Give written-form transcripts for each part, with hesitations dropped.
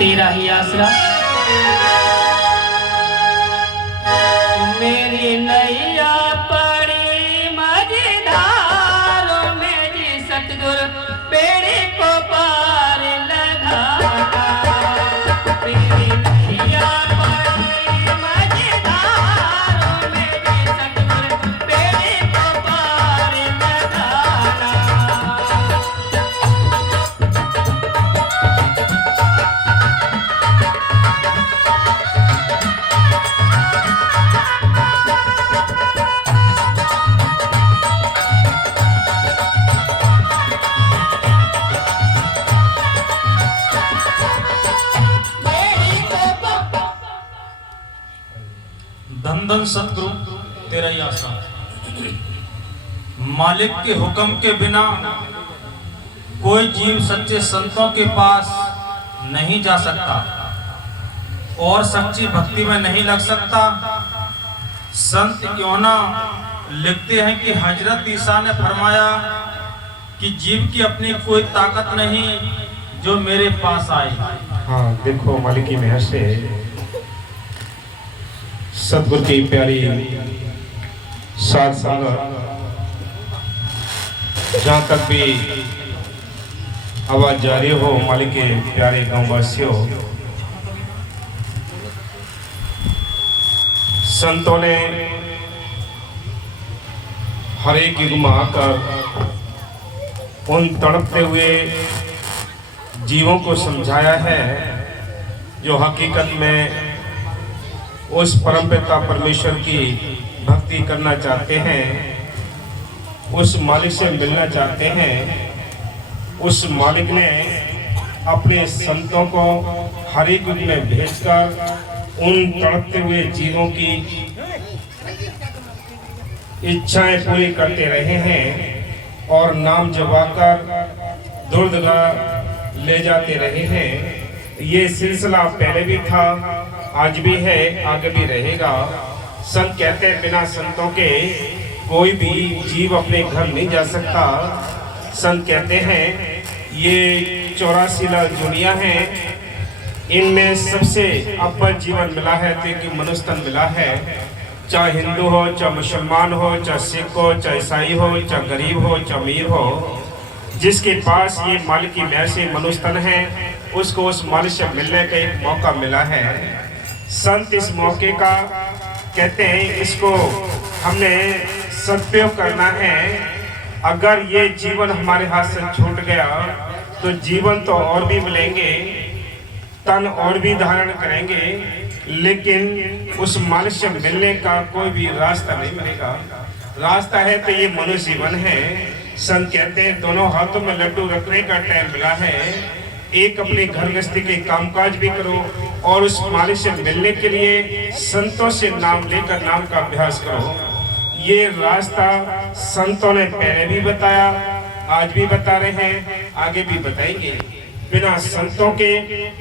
तेरा ही आसरा। मेरी नैया पड़ी मझधारों में जी सतगुरु बेड़े को पार लगाना। मेरी नैया पड़ी मझधारों में जी सतगुरु बेड़े को पार लगाना। धन धन सतगुरु तेरा ही आसरा। मालिक के हुक्म के बिना कोई जीव सच्चे संतों के पास नहीं जा सकता और सच्ची भक्ति में नहीं लग सकता। संत क्यों ना लिखते हैं कि हजरत ईसा ने फरमाया कि जीव की अपनी कोई ताकत नहीं जो मेरे पास आए। हाँ देखो, मालिक की मेहर से सतगुरु की प्यारी साथ संगत, जहाँ तक भी आवाज जारी हो, मालिक के प्यारे गांववासियों, संतों ने हर एक युग में आकर उन तड़पते हुए जीवों को समझाया है जो हकीकत में उस परमपिता परमेश्वर की भक्ति करना चाहते हैं, उस मालिक से मिलना चाहते हैं। उस मालिक ने अपने संतों को हर एक युग में भेजकर उन तड़पते हुए जीवों की इच्छाएं पूरी करते रहे हैं और नाम जपाकर दुर्दशा ले जाते रहे हैं। ये सिलसिला पहले भी था, आज भी है, आगे भी रहेगा। संत कहते हैं बिना संतों के कोई भी जीव अपने घर नहीं जा सकता। संत कहते हैं ये 84 लाख दुनिया है, इनमें सबसे अव्वल जीवन मिला है तो कि मनुष्य तन मिला है। चाहे हिंदू हो, चाहे मुसलमान हो, चाहे सिख हो, चाहे ईसाई हो, चाहे गरीब हो, चाहे अमीर हो, जिसके पास ये मालिक की मेहर से मनुष्य तन है, उसको उस मालिक से मिलने का एक मौका मिला है। संत इस मौके का कहते हैं इसको हमने सदुपयोग करना है। अगर ये जीवन हमारे हाथ से छूट गया तो जीवन तो और भी मिलेंगे, तन और भी धारण करेंगे, लेकिन उस मालिक से मिलने का कोई भी रास्ता नहीं मिलेगा। रास्ता है तो ये मनुष्य जीवन है। संत कहते हैं दोनों हाथों में लड्डू रखने का टाइम मिला है। एक अपने घर गृहस्थी के कामकाज भी करो और उस मालिक से मिलने के लिए संतों से नाम लेकर नाम का अभ्यास करो। ये रास्ता संतों ने पहले भी बताया, आज भी बता रहे हैं, आगे भी बताएंगे। बिना संतों के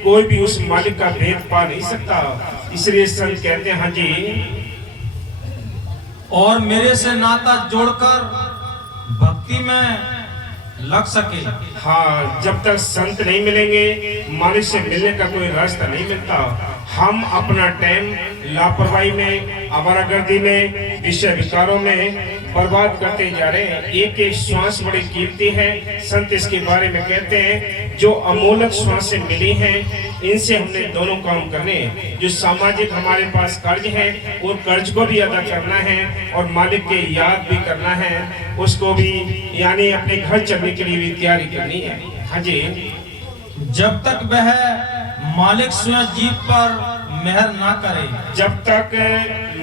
कोई भी उस मालिक का भेद पा नहीं सकता। इसलिए संत कहते हैं हाँ जी, और मेरे से नाता जोड़कर भक्ति में लग सके। हाँ, जब तक संत नहीं मिलेंगे मालिक से मिलने का कोई रास्ता नहीं मिलता। हम अपना टाइम लापरवाही में, आवारागर्दी में, विषय विकारों में बर्बाद करते जा रहे हैं। एक एक श्वास बड़ी कीमती है। संत इसके बारे में कहते हैं जो अमूलक श्वास से मिली है, इनसे हमने दोनों काम करने हैं। जो सामाजिक हमारे पास कर्ज है, वो कर्ज को भी अदा करना है और मालिक के याद भी करना है, उसको भी, यानी अपने घर चलने के लिए भी तैयारी करनी है। हाँ जी, जब तक वह मालिक स्वयं जीव पर मेहर ना करे, जब तक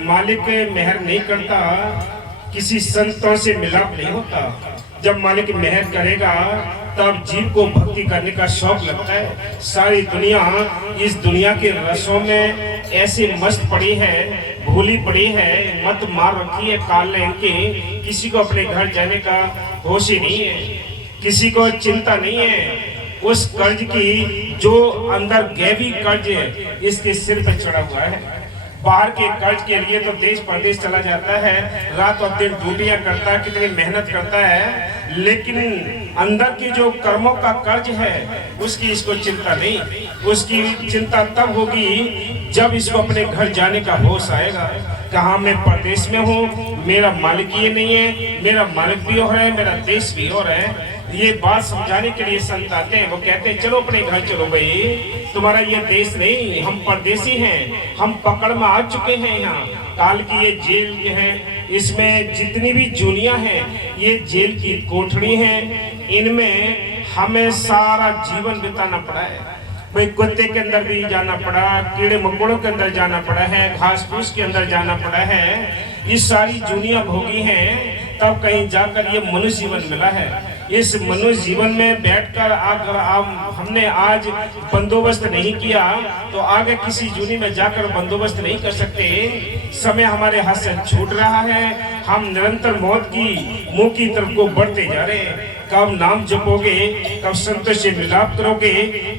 मालिक मेहर नहीं करता किसी संतों से मिलाप नहीं होता। जब मालिक मेहर करेगा तब जीव को भक्ति करने का शौक लगता है। सारी दुनिया इस दुनिया के रसों में ऐसी मस्त पड़ी है, भूली पड़ी है, मत मार रखी है काल ने इनके। किसी को अपने घर जाने का होश ही नहीं है, किसी को चिंता नहीं है उस कर्ज की जो अंदर गैवी कर्ज है इसके सिर पर चढ़ा हुआ है। बाहर के कर्ज के लिए तो देश परदेश चला जाता है, रात और दिन ड्यूटियां करता है, कितनी मेहनत करता है, लेकिन अंदर की जो कर्मों का कर्ज है उसकी इसको चिंता नहीं। उसकी चिंता तब होगी जब इसको अपने घर जाने का होश आएगा। कहाँ मैं परदेश में हूँ, मेरा मालिक ये नहीं है, मेरा मालिक भी और है, मेरा देश भी और है। ये बात समझाने के लिए संत आते हैं। वो कहते हैं चलो अपने घर चलो भाई, तुम्हारा ये देश नहीं, हम परदेसी हैं, हम पकड़ में आ चुके हैं। यहाँ काल की ये जेल है, इसमें जितनी भी जूनियां हैं ये जेल की कोठरी हैं, इनमें हमें सारा जीवन बिताना पड़ा है भाई। कुत्ते के अंदर भी जाना पड़ा, कीड़े मकोड़ों के अंदर जाना पड़ा है, घास फूस के अंदर जाना पड़ा है। ये सारी जूनियां भोगी हैं, तब कहीं जाकर ये मनुष्य जीवन मिला है। इस मनुष्य जीवन में बैठकर अगर हमने आज बंदोबस्त नहीं किया तो आगे किसी जूनी में जाकर बंदोबस्त नहीं कर सकते। समय हमारे हाथ से छूट रहा है, हम निरंतर मौत की मुंह की तरफ को बढ़ते जा रहे हैं। कब नाम जपोगे, कब संतों से मिलाप करोगे,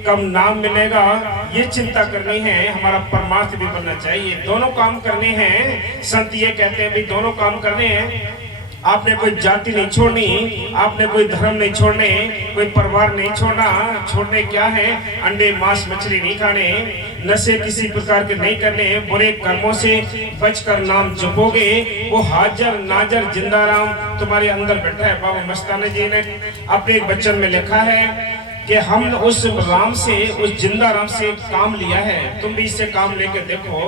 कब नाम मिलेगा, ये चिंता करनी है। हमारा परमार्थ भी बनना चाहिए, दोनों काम करने हैं। संत ये कहते हैं भाई दोनों काम करने हैं। आपने कोई जाति नहीं छोड़नी, आपने कोई धर्म नहीं छोड़ने, कोई परिवार नहीं छोड़ना। छोड़ने क्या है? अंडे मांस मछली नहीं खाने, नशे किसी प्रकार के नहीं करने, बुरे कर्मों से बचकर नाम जपोगे, वो हाजर नाजर जिंदा राम तुम्हारे अंदर बैठा है। बाबा मस्ताना जी ने अपने एक वचन में लिखा है कि हम उस राम से, उस जिंदा राम से काम लिया है। तुम भी इससे काम लेके देखो,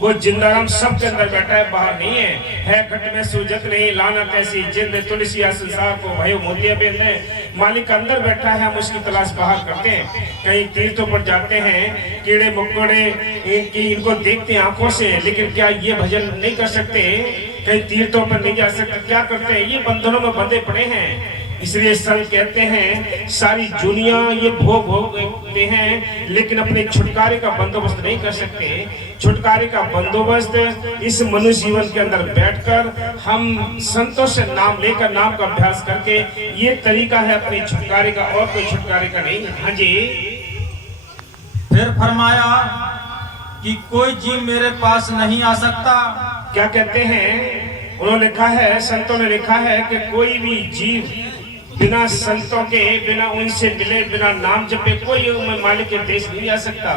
वो जिंदा राम सबके अंदर बैठा है, बाहर नहीं है घट में सूजत नहीं, लानत ऐसी जिंद तुलसिया संसार को भयो मोतिया बेंद है। मालिक अंदर बैठा है, हम उसकी तलाश बाहर करते हैं। कहीं तीर्थों पर जाते हैं, कीड़े मकोड़े इनको देखते हैं आंखों से, लेकिन क्या ये भजन नहीं कर सकते? कहीं तीर्थों पर नहीं जा सकते, क्या करते हैं? ये बंधनों में बंधे पड़े हैं। इसलिए संत कहते हैं सारी दुनिया ये भोगते हैं, लेकिन अपने छुटकारे का बंदोबस्त नहीं कर सकते। छुटकारे का बंदोबस्त इस मनुष्य जीवन के अंदर बैठकर हम संतों से नाम लेकर, नाम का अभ्यास करके, ये तरीका है अपने छुटकारे का, और कोई छुटकारे का नहीं। हाँ जी। फिर फरमाया कि कोई जीव मेरे पास नहीं आ सकता। क्या कहते हैं? उन्होंने लिखा है, संतों ने लिखा है कि कोई भी जीव बिना संतों के, बिना उनसे मिले, बिना नाम जपे कोई मालिक के देश नहीं आ सकता।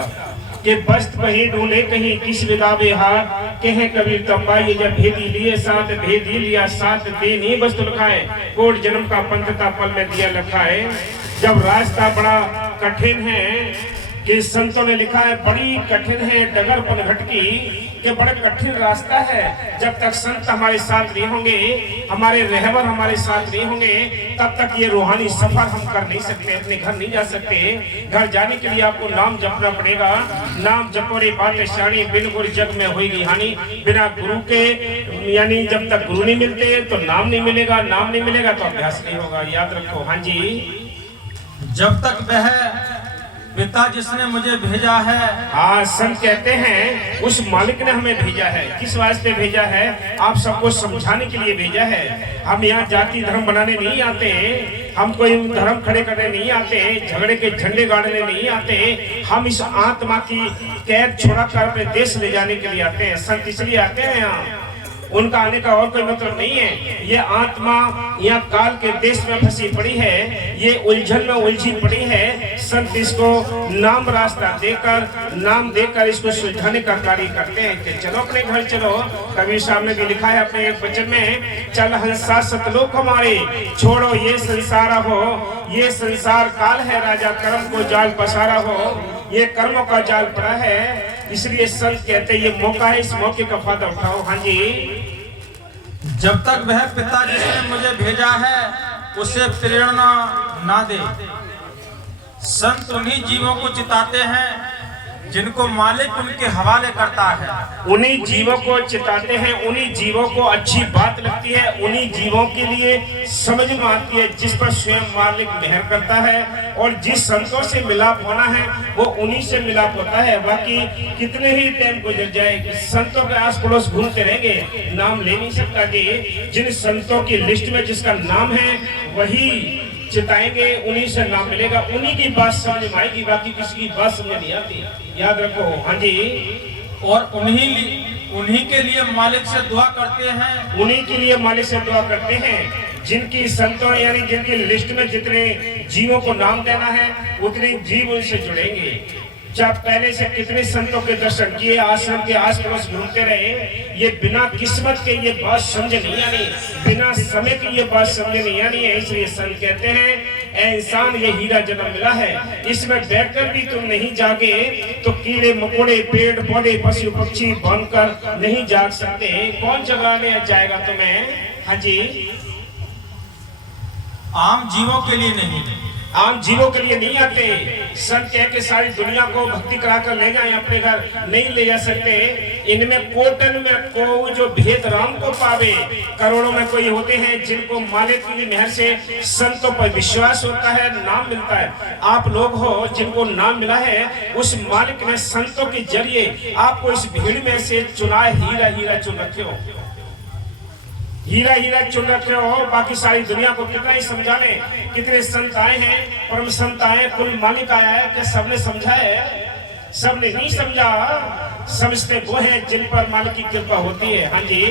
कि बस्त कहीं ढूंढे कहीं किस विदाबे हाथ, कहे कबीर तो पाइए जब भेदी लिए साथ, भेदी लिया साथ दे नहीं बस लखाए, कोट जन्म का पंथता पल में दिया लखाए। जब रास्ता बड़ा कठिन है, कि संतों ने लिखा है बड़ी कठिन है डगर पनघट की, कि बड़ा कठिन रास्ता है। जब तक संत हमारे साथ नहीं होंगे, हमारे रहबर हमारे साथ नहीं होंगे, तब तक ये रूहानी सफर हम कर नहीं सकते, अपने घर नहीं जा सकते। घर जाने के लिए आपको नाम जपना पड़ेगा। नाम जपो रे बात शानी, बिन गुरु जग में होगी हानि। बिना गुरु के, यानी जब तक गुरु नहीं मिलते तो नाम नहीं मिलेगा, नाम नहीं मिलेगा तो अभ्यास नहीं होगा। याद रखो। हाँ जी। जब तक वह पिता जिसने मुझे भेजा है। हाँ, संत कहते हैं उस मालिक ने हमें भेजा है। किस वास्ते भेजा है? आप सबको समझाने के लिए भेजा है। हम यहाँ जाति धर्म बनाने नहीं आते, हम कोई धर्म खड़े करने नहीं आते, झगड़े के झंडे गाड़ने नहीं आते। हम इस आत्मा की कैद छोड़ा कर अपने देश ले जाने के लिए आते हैं। संत इसलिए आते हैं यहाँ, उनका आने का और कोई मतलब नहीं है। ये आत्मा यहाँ काल के देश में फंसी पड़ी है, ये उलझन में उलझी पड़ी है। संत इसको नाम रास्ता देकर, नाम देकर इसको सुलझाने का कार्य करते हैं कि चलो अपने घर चलो। कबीर साहब ने भी लिखा है अपने एक वचन में, चल हंसा सतलोक हमारे, छोड़ो ये संसार हो, ये संसार काल है राजा, कर्म को जाल पसारा हो। ये कर्मों का जाल पड़ा है, इसलिए संत कहते हैं ये मौका है, इस मौके का फायदा उठाओ। हाँ जी। जब तक वह पिता जिसने मुझे भेजा है उसे प्रेरणा ना दे। संत उन्हीं जीवों को चिताते हैं जिनको मालिक उनके हवाले करता है। उन्हीं जीवों को चिताते हैं, उन्हीं जीवों को अच्छी बात लगती है, उन्हीं जीवों के लिए समझ में आती है जिस पर स्वयं मालिक मेहर करता है। और जिस संतों से मिलाप होना है वो उन्हीं से मिलाप होता है। बाकी कितने ही टाइम गुजर जाए, संतों के आस पड़ोस घूमते रहेंगे, नाम ले नहीं सकता। कि जिन संतों की लिस्ट में जिसका नाम है वही चिताएंगे, उन्हीं से नाम मिलेगा, उन्हीं की बात समझ में आएगी, बाकी किसी की बात समझ नहीं आती। याद रखो। हाँ जी। और उन्हीं के लिए मालिक से दुआ करते हैं। उन्हीं के लिए मालिक से दुआ करते हैं जिनकी संतों, यानी जिनकी लिस्ट में जितने जीवों को नाम देना है उतने जीव उनसे जुड़ेंगे। जब पहले से कितने संतों के दर्शन किए, आश्रम के आस पड़ोस घूमते रहे, ये बिना किस्मत के ये बात समझ नहीं आनी, बिना समय की ये बात समझ नहीं आनी है। इसलिए संत कहते हैं ऐ इंसान ये हीरा जन्म मिला है, इसमें बैठकर भी तुम नहीं जागे तो कीड़े मकोड़े पेड़ पौधे पशु पक्षी बनकर नहीं जाग सकते। कौन जगाने जाएगा तुम्हें? हाँ जी, आम जीवों के लिए नहीं, आम जीवों के लिए नहीं आते। संत कह के सारी दुनिया को भक्ति कराकर ले जाए अपने घर, नहीं ले जा सकते। इनमें कोटन में को जो भेद राम को पावे, करोड़ों में कोई होते हैं जिनको मालिक की मेहर से संतों पर विश्वास होता है, नाम मिलता है। आप लोग हो जिनको नाम मिला है, उस मालिक ने संतों के जरिए आपको इस भीड़ में से चुना, हीरा हीरा चुन रखे हो, हीरा हीरा चुन रखे हो। बाकी सारी दुनिया को कितना ही समझा ले, कितने संत आए हैं, परम संत आए, कुल मालिक आया है, कि सबने समझा है? सबने नहीं समझा। समझते वो हैं जिन पर मालिक की कृपा होती है। हाँ जी,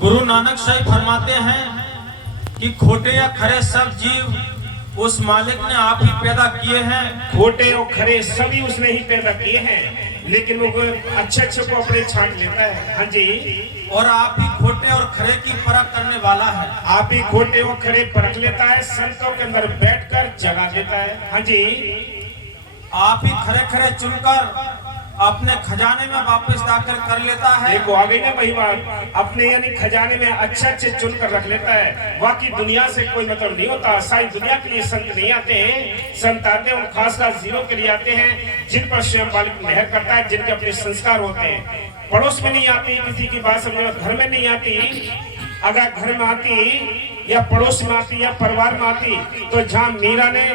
गुरु नानक साहिब फरमाते हैं कि खोटे या खरे सब जीव उस मालिक ने आप ही पैदा किए हैं। खोटे और खरे सभी उसने ही पैदा किए हैं, लेकिन वो अच्छे अच्छे को अपने छांट लेता है। हाँ जी, और आप ही खोटे और खरे की परख करने वाला है। आप ही खोटे और खरे परख लेता है, संतों के अंदर बैठकर जगा देता है। हाँ जी, आप ही खरे खरे चुनकर अपने खजाने में वापस दाखिल कर लेता है। देखो आ गई ना वही बात, अपने यानी खजाने में अच्छे अच्छे चुन कर रख लेता है। बाकी दुनिया से कोई मतलब नहीं होता। सारी दुनिया के लिए संत नहीं आते हैं, संत आते हैं खास जीवों के लिए आते हैं जिन पर स्वयं मालिक मेहर करता है, जिनके अपने संस्कार होते हैं। पड़ोस में नहीं आती, किसी की बात समझ, घर में नहीं आती। अगर घर में आती या पड़ोस में आती या परिवार में आती तो जहाँ मीरा ने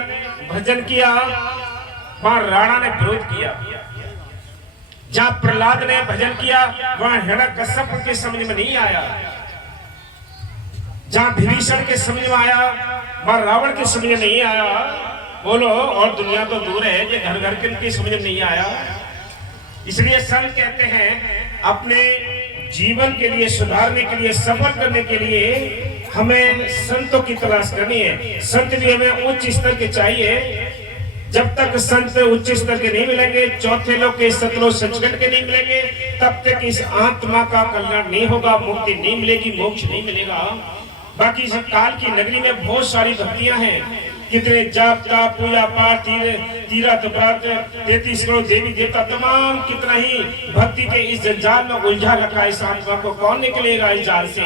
भजन किया वहां राणा ने विरोध किया, जहाँ प्रहलाद ने भजन किया वहां हिरण्यकश्यप के समझ में नहीं आया, जहाँ विभीषण के समझ में आया वहां रावण के समझ में नहीं आया। बोलो, और दुनिया तो दूर है, ये घर घर के समझ में नहीं आया। इसलिए संत कहते हैं अपने जीवन के लिए, सुधारने के लिए, सफल करने के लिए हमें संतों की तलाश करनी है। संत भी हमें उच्च स्तर के चाहिए। जब तक संत उच्च स्तर के नहीं मिलेंगे, चौथे लोग के, सतलोक सचखंड के नहीं मिलेंगे, तब तक इस आत्मा का कल्याण नहीं होगा, मुक्ति नहीं मिलेगी, मोक्ष नहीं मिलेगा। बाकी इस काल की नगरी में बहुत सारी भक्तियां हैं, कितने जाप ताप पूजा पाठ तीर्थ व्रत 33 करोड़ देवी देवता, तमाम कितना ही भक्ति के इस जंजाल में उलझा रखा है। इस आत्मा को कौन निकलेगा इस जाल से?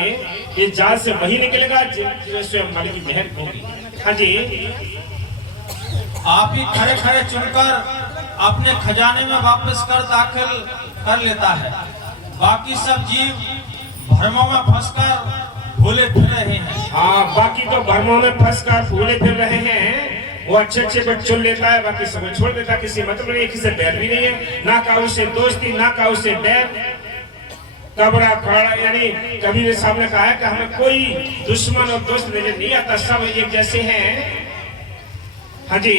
इस जाल से वही निकलेगा जिसमें स्वयं मालिक की मेहर होगी। हाँ जी, आप ही खड़े खड़े चुनकर अपने खजाने में वापस कर दाखिल कर लेता है। बाकी सब जीव भ्रमों में फंसकर भूले फिर रहे हैं। हाँ, बाकी तो भ्रमों में फंसकर भूले फिर रहे हैं। वो अच्छे अच्छे को चुन लेता है, बाकी सब छोड़ देता है। किसी मतलब नहीं, किसी से बैर भी नहीं है, ना का उससे दोस्ती, ना का उससे बैर। कबरा खड़ा यानी कबीर साहब ने कहा है कि हमें कोई दुश्मन और दोस्त नजर नहीं आता, सब एक जैसे हैं। हाँ जी,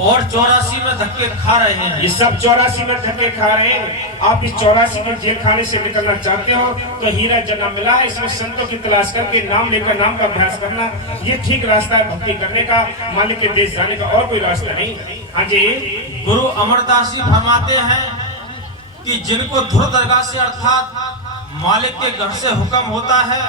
और 84 में धक्के खा रहे हैं। ये सब 84 में धक्के खा रहे हैं। आप इस 84 के जेल खाने से निकलना चाहते हो तो हीरा जन्म मिला है, इसमें संतों की तलाश करके नाम लेकर नाम का अभ्यास करना, ये ठीक रास्ता है भक्ति करने का, मालिक के देश जाने का, और कोई रास्ता नहीं। हाँ जी, गुरु अमरदास जी फरमाते हैं कि जिनको धुर दरगाह से अर्थात मालिक के घर से हुक्म होता है,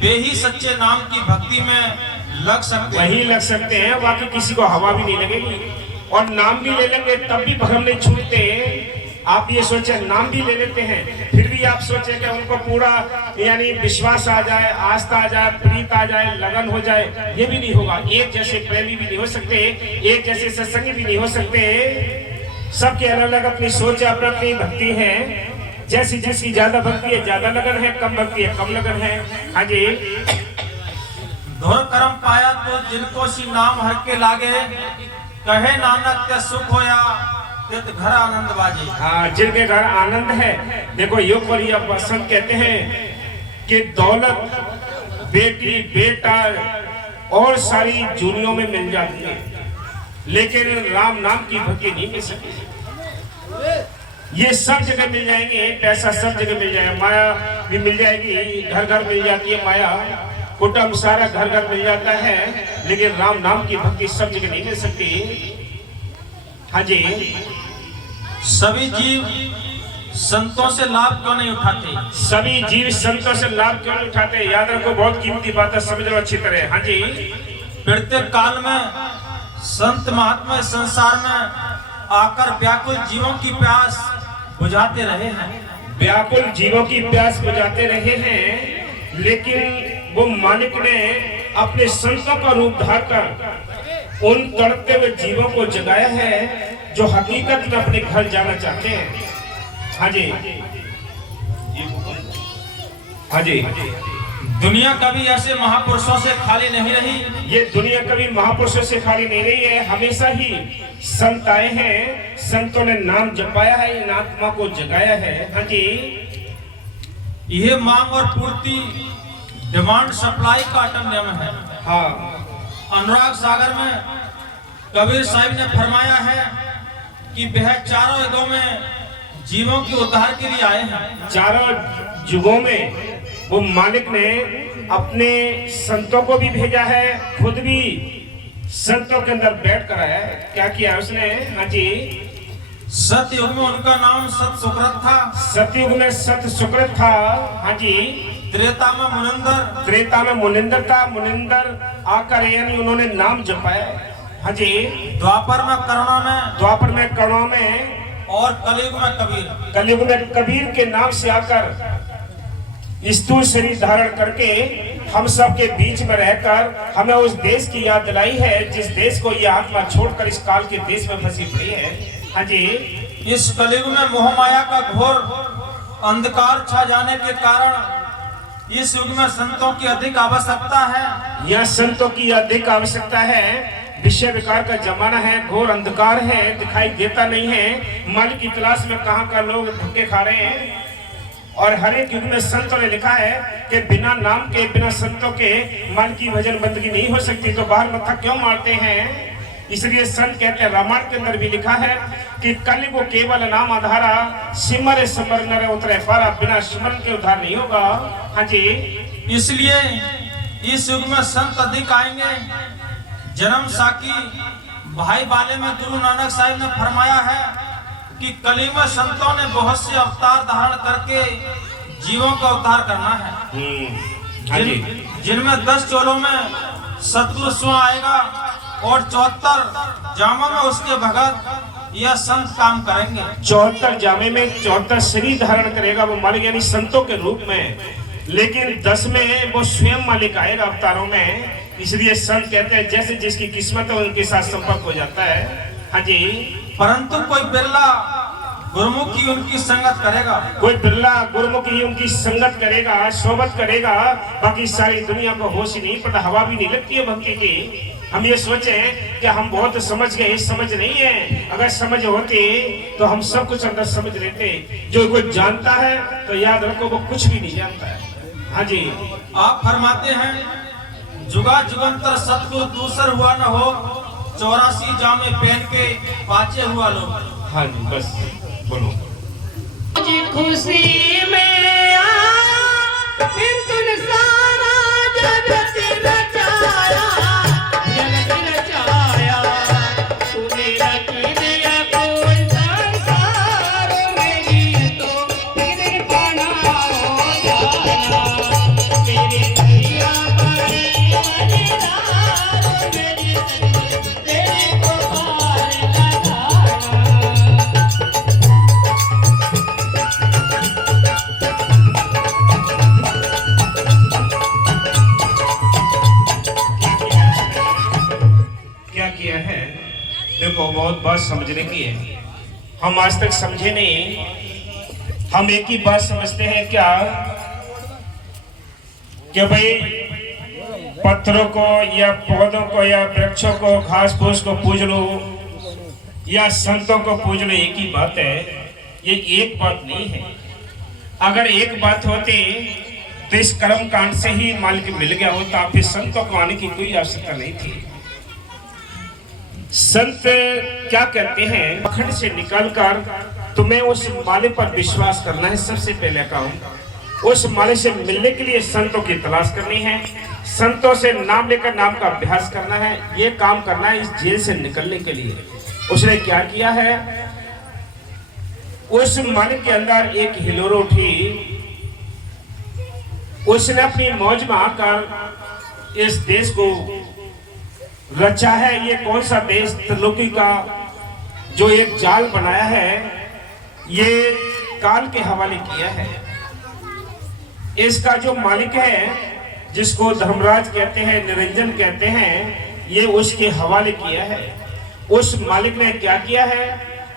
वे ही सच्चे नाम की भक्ति में लग सकते हैं। वही लग सकते हैं, बाकी किसी को हवा भी नहीं लगेगी। और नाम भी ले लेंगे तब भी भ्रम नहीं छूटते। आप ये सोचे, नाम भी ले लेते हैं फिर भी आप सोचे कि उनको पूरा यानी विश्वास आ जाए, आस्था आ जाए, प्रीत आ जाए, लगन हो जाए, ये भी नहीं होगा। एक जैसे प्रेमी भी नहीं हो सकते, एक जैसे सत्संगी भी नहीं हो सकते। सबके अलग अलग अपनी सोच, अपनी अपनी भक्ति है। जैसी जिसकी ज्यादा भक्ति है ज्यादा लगन है, कम भक्ति है कम लगन है। हाँ जी, धुर कर्म पाया तो जिनको सी नाम हर के लागे, कहे नानक के सुख होया तित घर आनंद बाजे। हाँ, जिनके घर आनंद है। देखो योग पर यह बसंत कहते हैं कि दौलत, बेटी, बेटा और सारी दुनिया में मिल जाती है, लेकिन राम नाम की भक्ति नहीं मिल सकती। ये सब जगह मिल जाएंगे, पैसा सब जगह मिल जाएगा, माया भी मिल जाएगी, घर घर मिल जाती है माया, कुटुंब सारा घर घर मिल जाता है, लेकिन राम नाम की भक्ति सब जगह नहीं मिल सकती। हाँ जी, सभी जीव संतों से लाभ क्यों नहीं उठाते? सभी जीव संतों से लाभ क्यों नहीं उठाते? याद रखो, बहुत कीमती बात है, समझ लो अच्छी तरह। हाँ जी, प्रत्येक काल में संत महात्मा इस संसार में आकर व्याकुल जीवों की प्यास बुझाते रहे हैं। व्याकुल जीवों की प्यास बुझाते रहे हैं, लेकिन वो मालिक ने अपने संतों का रूप धारकर उन तड़पते हुए जीवों को जगाया है जो हकीकत में अपने घर जाना चाहते हैं। हाँ जी, हाँ जी, दुनिया कभी ऐसे महापुरुषों से खाली नहीं रही। ये दुनिया कभी महापुरुषों से खाली नहीं रही है। हमेशा ही संत आए हैं, संतों ने नाम जपाया है, इन आत्मा को जगाया है। हाँ जी, यह मांग और पूर्ति, डिमांड सप्लाई का अटल नियम है। हाँ, अनुराग सागर में कबीर साहिब ने फरमाया है कि वह चारों युगों में जीवों के उद्धार के लिए आए हैं। चारों युगों में वो मालिक ने अपने संतों को भी भेजा है, खुद भी संतों के अंदर बैठ कर आया है। क्या किया उसने? हाँ जी, सतयुग में उनका नाम सत सुकृत था। सतयुग में सत सुकृत था। हाँ जी, त्रेता में मुनिंदर, त्रेता में मुनिंदर था। मुनिंदर आकर यानी उन्होंने नाम जपाया। हाँ जी, द्वापर में करुणा में, द्वापर में करुणा में, और कलयुग में कबीर। कलयुग में कबीर के नाम से आकर स्थूल शरीर धारण करके हम सब के बीच में रहकर हमें उस देश की याद दिलाई है जिस देश को यह आत्मा छोड़कर इस काल के देश में फंसी पड़ी है। हाँ जी, इस कलयुग में मोह माया का घोर अंधकार छा जाने के कारण इस युग में संतों की अधिक आवश्यकता है। यह संतों की अधिक आवश्यकता है। विषय विकार का जमाना है, घोर अंधकार है, दिखाई देता नहीं है। मालिक की तलाश में कहाँ का लोग धक्के खा रहे हैं। और हर एक युग में संतों ने लिखा है कि बिना नाम के, बिना संतों के मालिक की भजन बंदगी नहीं हो सकती। तो बाहर मत्था क्यों मारते हैं? इसलिए संत कहते हैं, रामायण के अंदर भी लिखा है कि कलि को केवल नाम आधारा, सिमर समर नर उतरे पारा, बिना स्मरण के उद्धार नहीं होगा। हाँ जी, इसलिए इस युग में संत अधिक आएंगे। जन्म साकी भाई बाले में गुरु नानक साहिब ने फरमाया है कि कली में संतों ने बहुत से अवतार धारण करके जीवों का उद्धार करना है। जिनमें 10 चोलों में सतगुरु स्वयं आएगा और 74 जामों में उसके भगत यह संत काम करेंगे। 74 जामे में 74 शरीर धारण करेगा वो मालिक, यानी संतों के रूप में। लेकिन 10 में वो स्वयं मालिक आएगा अवतारों में। इसलिए संत कहते हैं जैसे जिसकी किस्मत है उनके साथ संपर्क हो जाता है। हाँ जी, परंतु कोई बिरला गुरुमुखी उनकी संगत करेगा। कोई बिरला गुरुमुखी उनकी संगत करेगा, सोबत करेगा। बाकी सारी दुनिया को होश ही नहीं पता, हवा भी नहीं लगती है भक्ति की। हम ये सोचे कि हम बहुत समझ गए, समझ नहीं है। अगर समझ होती तो हम सब कुछ अंदर समझ लेते। जो कोई जानता है तो याद रखो वो कुछ भी नहीं जानता है। हाँ जी, आप फरमाते हैं जुगा जुगंतर सतगुरु दूसर हुआ न हो, 84 जामे पहन के पाचे हुआ लोग। हाँ जी, बस बोलो। खुशी में आया फिर तुम सारा जगत रचाया, जगत रचाया तूने रच दिया कोई संसार मेरी तो फिर बना हो जाना। मेरी भैया बड़े मजेदार, मेरी तेरे को पार लगाना। क्या किया है? देखो, बहुत बात समझने की है। हम आज तक समझे नहीं। हम एक ही बात समझते हैं क्या कि भाई पत्थरों को या पौधों को या वृक्षों को, घास फूस को पूज लो या संतों को पूज लो, एक ही बात है। ये एक बात नहीं है। अगर एक बात होती तो इस कर्म कांड से ही मालिक मिल गया होता, फिर संतों को आने की कोई आवश्यकता नहीं थी। संत क्या कहते हैं? अखंड से निकालकर तुम्हें उस मालिक पर विश्वास करना है। सबसे पहले काम उस मालिक से मिलने के लिए संतों की तलाश करनी है। संतों से नाम लेकर नाम का अभ्यास करना है। ये काम करना है इस जेल से निकलने के लिए। उसने क्या किया है, उस मालिक के अंदर एक हिलोरो उठी। उसने अपनी मौज में आकर इस देश को रचा है। ये कौन सा देश, त्रिलोकी का जो एक जाल बनाया है, ये काल के हवाले किया है। इसका जो मालिक है, जिसको धर्मराज कहते हैं, निरंजन कहते हैं, ये उसके हवाले किया है। उस मालिक ने क्या किया है,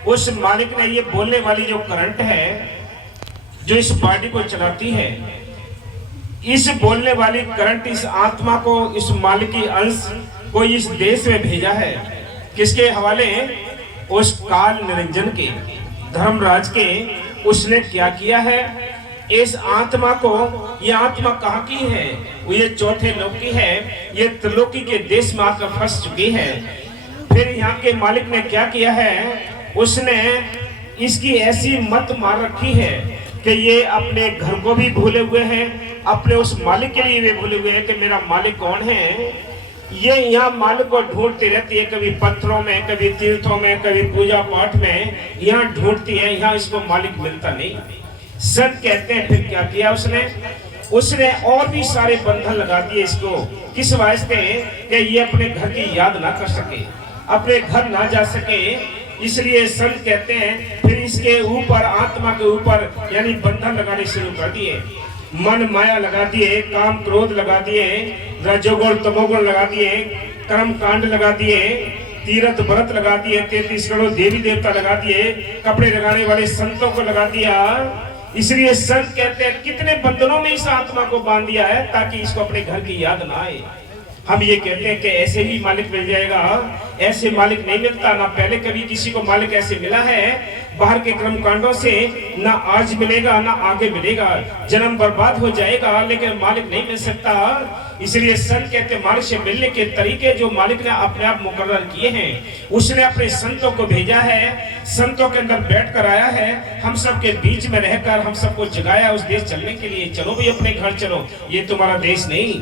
उस मालिक ने ये बोलने वाली जो करंट है, जो इस बॉडी को चलाती है, इस बोलने वाली करंट, इस आत्मा को, इस मालिक की अंश को इस देश में भेजा है। किसके हवाले, उस काल निरंजन के, धर्मराज के। उसने क्या किया है, इस आत्मा को, ये आत्मा कहाँ की है, वो ये चौथे लोक की है, ये त्रिलोकी के देश में आकर फंस चुकी है। फिर यहाँ के मालिक ने क्या किया है, उसने इसकी ऐसी मत मार रखी है कि ये अपने घर को भी भूले हुए हैं, अपने उस मालिक के लिए भी भूले हुए हैं कि मेरा मालिक कौन है। ये यहाँ मालिक को ढूंढती रहती है, कभी पत्थरों में, कभी तीर्थों में, कभी पूजा पाठ में, यहाँ ढूंढती है, यहाँ इसको मालिक मिलता नहीं। संत कहते हैं फिर क्या किया उसने और भी सारे बंधन लगा दिए इसको। किस वास्ते कि ये अपने घर की याद ना कर सके, अपने घर ना जा सके। इसलिए संत कहते हैं फिर इसके ऊपर, आत्मा के ऊपर यानी बंधन लगाने शुरू कर दिए। मन माया लगा दिए, काम क्रोध लगा दिए, रजोगुण तमोगुण लगा दिए, कर्म कांड लगा दिए, तीर्थ व्रत लगा दिए, 33 करोड़ देवी देवता लगा दिए, कपड़े लगाने वाले संतों को लगा दिया। इसलिए संत कहते हैं कितने बंधनों में इस आत्मा को बांध दिया है ताकि इसको अपने घर की याद ना आए। हम ये कहते हैं कि ऐसे ही मालिक मिल जाएगा, ऐसे मालिक नहीं मिलता। ना पहले कभी किसी को मालिक ऐसे मिला है, बाहर के कर्म कांडों से, ना आज मिलेगा ना आगे मिलेगा। जन्म बर्बाद हो जाएगा लेकिन मालिक नहीं मिल सकता। इसलिए संत कहते हैं मालिक से मिलने के तरीके जो मालिक ने अपने आप मुकर्रर किए हैं, उसने अपने संतों को भेजा है, संतों के अंदर बैठ कर आया है, हम सब के बीच में रहकर हम सबको जगाया उस देश चलने के लिए। चलो भी अपने घर चलो, ये तुम्हारा देश नहीं।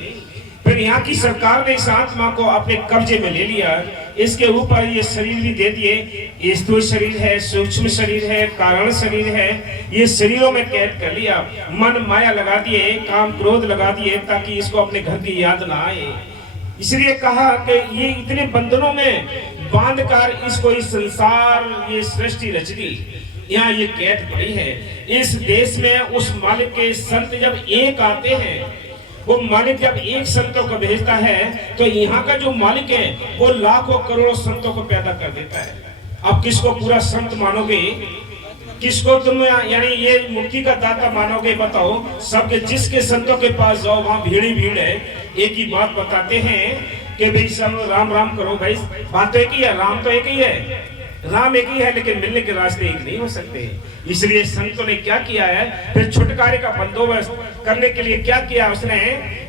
फिर यहाँ की सरकार ने इस आत्मा को अपने कब्जे में ले लिया, इसके ऊपर ये शरीर भी दे दिए। स्थूल शरीर है, सूक्ष्म शरीर है, कारण शरीर है, ये शरीरों में कैद कर लिया। मन माया लगा दिए, काम क्रोध लगा दिए ताकि इसको अपने घर की याद ना आए। इसलिए कहा कि ये इतने बंधनों में बांध कर इसको इस संसार, ये सृष्टि रच दी, यहाँ ये कैद पड़ी है। इस देश में उस मालिक के संत जब एक आते हैं, वो मालिक जब एक संतों को भेजता है तो यहाँ का जो मालिक है वो लाखों करोड़ों संतों को पैदा कर देता है। अब किसको पूरा संत मानोगे, किसको तुम यानी ये मुक्ति का दाता मानोगे, बताओ। सबके जिसके संतों के पास जाओ वहां भीड़ ही भीड़ है। एक ही बात बताते हैं कि भाई सब राम राम करो। भाई बात तो एक ही है, राम तो एक ही है, राम एक ही है, लेकिन मिलने के रास्ते एक नहीं हो सकते। इसलिए संतों ने क्या किया है, फिर छुटकारे का बंदोबस्त करने के लिए क्या किया, उसने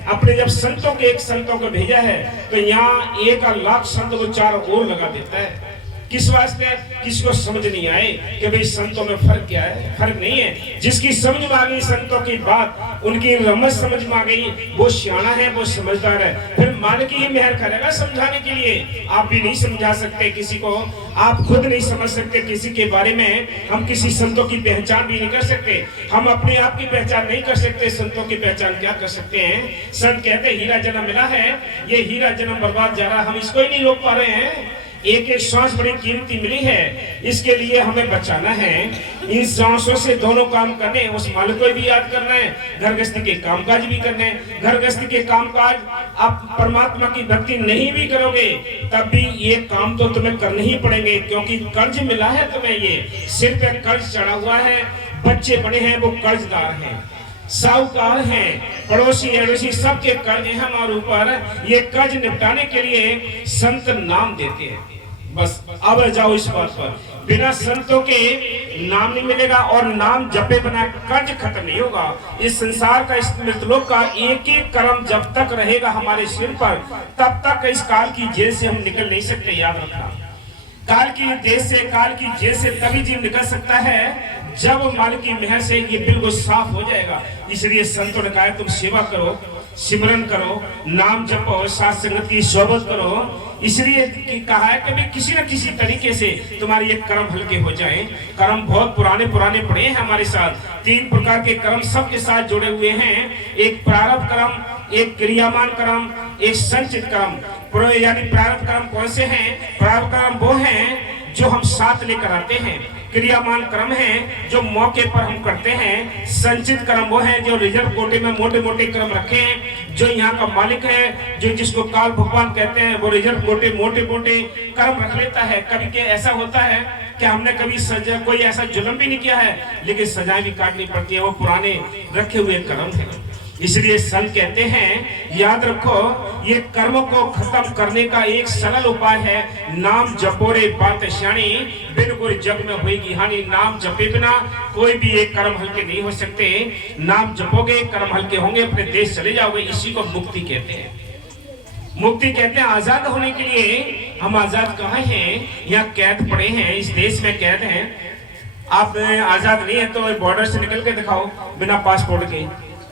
अपने जब संतों के एक संतों को भेजा है तो यहाँ 1 लाख संत को चारों ओर लगा देता है। किस वास्ते, किसको समझ नहीं आए कि भाई संतों में फर्क क्या है। फर्क नहीं है, जिसकी समझ में आ गई संतों की बात, उनकी रमज समझ में आ गई, वो सियाना है, वो समझदार है। फिर मालिक ही मेहर करेगा समझाने के लिए। आप भी नहीं समझा सकते किसी को, आप खुद नहीं समझ सकते किसी के बारे में। हम किसी संतों की पहचान भी नहीं कर सकते, हम अपने आप की पहचान नहीं कर सकते, संतों की पहचान क्या कर सकते हैं। संत कहते हीरा जन्म मिला है, ये हीरा जन्म बर्बाद जा रहा, हम इसको ही नहीं रोक पा रहे हैं। एक एक सांस बड़ी कीमती मिली है, इसके लिए हमें बचाना है। इन सांसों से दोनों काम करने, उस मालिक को भी याद करना है, घर गृहस्थी के कामकाज भी करने हैं। घर गृहस्थी के कामकाज आप परमात्मा की भक्ति नहीं भी करोगे तब भी ये काम तो तुम्हें करने ही पड़ेंगे, क्योंकि कर्ज मिला है तुम्हें। ये सिर पे कर्ज चढ़ा हुआ है, बच्चे बड़े हैं वो कर्जदार हैं, साहूकार हैं, पड़ोसी अड़ोसी सबके कर्ज हैं हमारे ऊपर। ये कर्ज निपटाने के लिए संत नाम देते हैं। बस अब जाओ इस बात पर, बिना संतों के नाम नहीं मिलेगा और नाम जपे बिना कर्ज खत्म नहीं होगा। इस संसार का, इस मृतलोक का एक एक कर्म जब तक रहेगा हमारे सिर पर, तब तक इस काल की जेल से हम निकल नहीं सकते। याद रखना, काल की देश से, काल की जेल से तभी जीव निकल सकता है जब मालिक की मेहर से ये बिल्कुल साफ हो जाएगा। इसलिए संतों ने कहा तुम सेवा करो, सिमरन करो, नाम जपो, साथ संगत की सोबत करो। इसलिए कहा है कि भाई किसी न किसी तरीके से तुम्हारे ये कर्म हल्के हो जाएं। कर्म बहुत पुराने पड़े हैं हमारे साथ। 3 प्रकार के कर्म सबके साथ जुड़े हुए हैं। एक प्रारब्ध कर्म, एक क्रियामान कर्म, एक संचित कर्म। यानी प्रारब्ध कर्म कौन से हैं? प्रारब्ध कर्म वो हैं जो हम साथ लेकर आते हैं। क्रियामान कर्म है जो मौके पर हम करते हैं। संचित कर्म वो है जो रिजर्व कोटे में मोटे कर्म रखे हैं, जो यहाँ का मालिक है, जो जिसको काल भगवान कहते हैं, वो रिजर्व कोटे मोटे कर्म रख लेता है। कभी के ऐसा होता है कि हमने कभी सजा कोई ऐसा जुल्म भी नहीं किया है, लेकिन सजाएं भी काटनी पड़ती है। वो पुराने रखे हुए कर्म थे। इसलिए संत कहते हैं याद रखो, ये कर्मों को खत्म करने का एक सरल उपाय है। नाम जपो रे बात श्याणी, बिन गुर जग में होगी हानि। नाम जपे बिना कोई भी एक कर्म हल्के नहीं हो सकते। नाम जपोगे कर्म हल्के होंगे, अपने देश चले जाओगे। इसी को मुक्ति कहते हैं। मुक्ति कहते हैं आजाद होने के लिए। हम आजाद कहाँ हैं? यहाँ कैद पड़े हैं, इस देश में कैद हैं। आप आजाद नहीं है तो बॉर्डर से निकल के दिखाओ बिना पासपोर्ट के।